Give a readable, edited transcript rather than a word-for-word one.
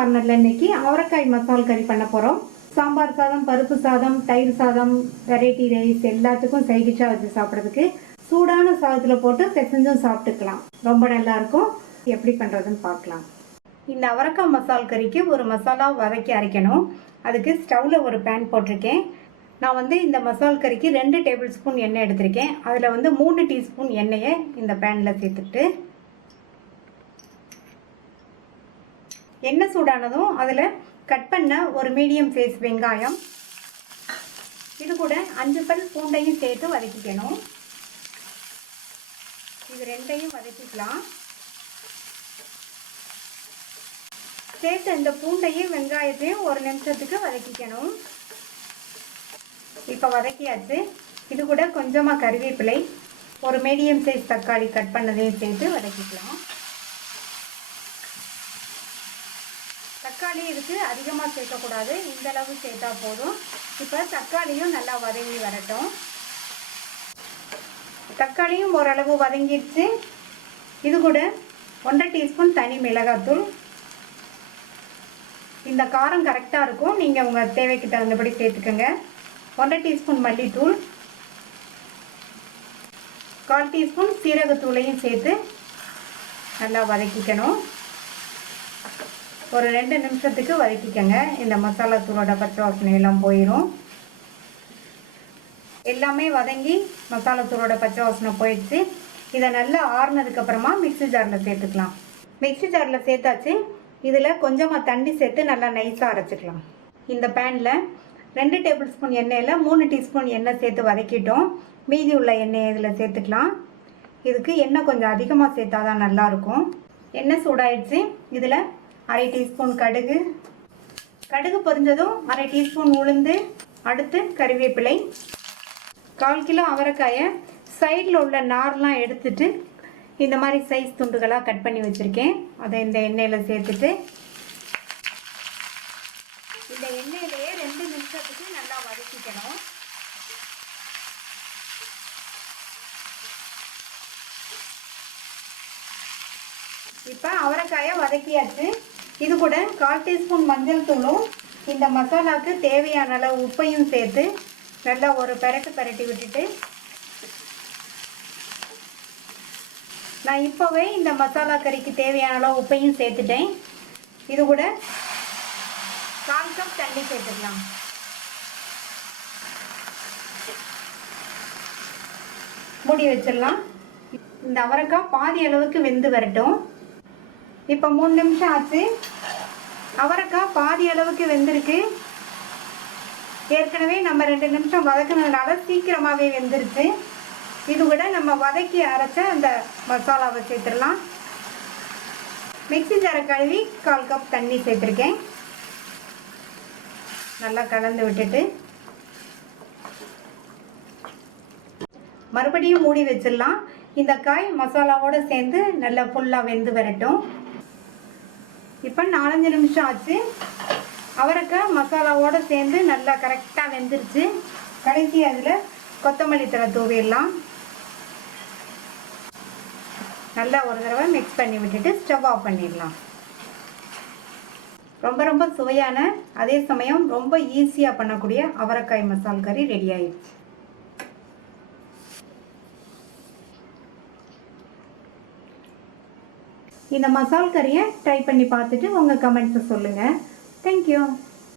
கார்னரில் இன்னைக்கு அவரைக்காய் மசால் கறி பண்ண போகிறோம். சாம்பார் சாதம், பருப்பு சாதம், தயிர் சாதம், வெரைட்டி ரைஸ் எல்லாத்துக்கும் சைட் டிஷ்ஷாக வச்சு சாப்பிட்றதுக்கு சூடான சாதத்தில் போட்டு பிசைஞ்சும் சாப்பிட்டுக்கலாம். ரொம்ப நல்லாயிருக்கும். எப்படி பண்ணுறதுன்னு பார்க்கலாம். இந்த அவரைக்காய் மசால் கறிக்கு ஒரு மசாலா வதக்கி அரைக்கணும். அதுக்கு ஸ்டவ்வில் ஒரு பேன் போட்டிருக்கேன். நான் இந்த மசால் கறிக்கு 2 டேபிள் ஸ்பூன் எண்ணெய் எடுத்திருக்கேன். அதில் 3 டீஸ்பூன் எண்ணெயை இந்த பேனில் சேர்த்துட்டு எண்ணெய் சூடானதும் அதில் கட் பண்ண ஒரு மீடியம் சைஸ் வெங்காயம், இது கூட 5 பல் பூண்டையும் சேர்த்து வதக்கிக்கணும். இது ரெண்டையும் வதக்கிக்கலாம். சேர்த்து இந்த பூண்டையும் வெங்காயத்தையும் ஒரு நிமிஷத்துக்கு வதக்கிக்கணும். இப்போ வதக்கியாச்சு. இது கூட கொஞ்சமாக கறிவேப்பிலை, ஒரு மீடியம் சைஸ் தக்காளி கட் பண்ணதையும் சேர்த்து வதக்கிக்கலாம். தக்காளி இதுக்கு அதிகமாக சேர்க்கக்கூடாது, இந்த அளவு சேர்த்தா போதும். இப்போ தக்காளியும் நல்லா வதங்கி வரட்டும். தக்காளியும் ஓரளவு வதங்கிடுச்சு. இது கூட 1.5 டீஸ்பூன் தனி மிளகாத்தூள். இந்த காரம் கரெக்டாக இருக்கும், நீங்கள் உங்கள் தேவைக்கு தகுந்தபடி சேர்த்துக்கோங்க. 1.5 டீஸ்பூன் மல்லித்தூள், 1/4 டீஸ்பூன் சீரகத்தூளையும் சேர்த்து நல்லா வதக்கிக்கணும். ஒரு 2 நிமிஷத்துக்கு வதக்கிக்கங்க. இந்த மசாலா தூளோட பச்சை வாசனை எல்லாம் போயிடும். எல்லாமே வதங்கி மசாலா தூளோட பச்சை வாசனை போயிடுச்சு. இதை நல்லா ஆறுனதுக்கப்புறமா மிக்ஸி ஜாரில் சேர்த்துக்கலாம். மிக்ஸி ஜாரில் சேர்த்தாச்சு. இதில் கொஞ்சமாக தண்ணி சேர்த்து நல்லா நைஸாக அரைச்சிக்கலாம். இந்த பேனில் 2 டேபிள் ஸ்பூன் எண்ணெயில் 3 டீஸ்பூன் எண்ணெய் சேர்த்து வதக்கிட்டோம். மீதி உள்ள எண்ணெயை இதில் சேர்த்துக்கலாம். இதுக்கு எண்ணெய் கொஞ்சம் அதிகமாக சேர்த்தா தான் நல்லாயிருக்கும். எண்ணெய் சூடாயிடுச்சு. இதில் 1/2 டீஸ்பூன் கடுகு பொரிஞ்சதும் 1/2 டீஸ்பூன் உளுந்து, அடுத்து கறிவேப்பிலை, 1/4 கிலோ அவரைக்காயை சைடில் உள்ள நார்லாம் எடுத்துட்டு இந்த மாதிரி சைஸ் துண்டுகளாக கட் பண்ணி வச்சுருக்கேன். அதை இந்த எண்ணெயில் சேர்த்துட்டு இந்த எண்ணெயிலேயே 2 நிமிஷத்துக்கு நல்லா வதக்கிக்கணும். இப்போ அவரைக்காயை வதக்கியாச்சு. இது கூட 1/4 டீஸ்பூன் மஞ்சள் தூளும் இந்த மசாலாவுக்கு தேவையான அளவு உப்பையும் சேர்த்து நல்லா ஒரு பெரட்டி விட்டுட்டு, நான் இப்போவே இந்த மசாலா கறிக்கு தேவையான அளவு உப்பையும் சேர்த்துட்டேன். இது கூட 1/4 கப் தண்ணி சேர்த்துக்கலாம். மூடி வச்சிடலாம். இந்த அவரைக்காய் பாதி அளவுக்கு வெந்து வரட்டும். இப்போ 3 நிமிஷம் ஆச்சு. அவரைக்காய் பாதி அளவுக்கு வெந்திருக்கு. ஏற்கனவே நம்ம 2 நிமிஷம் வதக்குனதுனால சீக்கிரமாகவே வெந்துருச்சு. இது கூட நம்ம வதக்கி அரைச்ச அந்த மசாலாவை சேர்த்துடலாம். மிக்ஸி ஜாரை கழுவி 1/4 கப் தண்ணி சேர்த்துருக்கேன். நல்லா கலந்து விட்டுட்டு மறுபடியும் மூடி வச்சிடலாம். இந்த காய் மசாலாவோடு சேர்ந்து நல்லா ஃபுல்லாக வெந்து வரட்டும். இப்போ 4-5 நிமிஷம் ஆச்சு. அவரைக்காய் மசாலாவோடு சேர்ந்து நல்லா கரெக்டாக வெந்துருச்சு. கடைசி அதில் கொத்தமல்லி தழை தூவிடலாம். நல்லா ஒரு தடவை மிக்ஸ் பண்ணி விட்டுட்டு ஸ்டவ் ஆஃப் பண்ணிடலாம். ரொம்ப சுவையான, அதே சமயம் ரொம்ப ஈஸியாக பண்ணக்கூடிய அவரைக்காய் மசால் கறி ரெடி ஆயிடுச்சு. இந்த மசால் கறியை ட்ரை பண்ணி பார்த்துட்டு உங்கள் கமெண்ட்ஸை சொல்லுங்கள். தேங்க்யூ.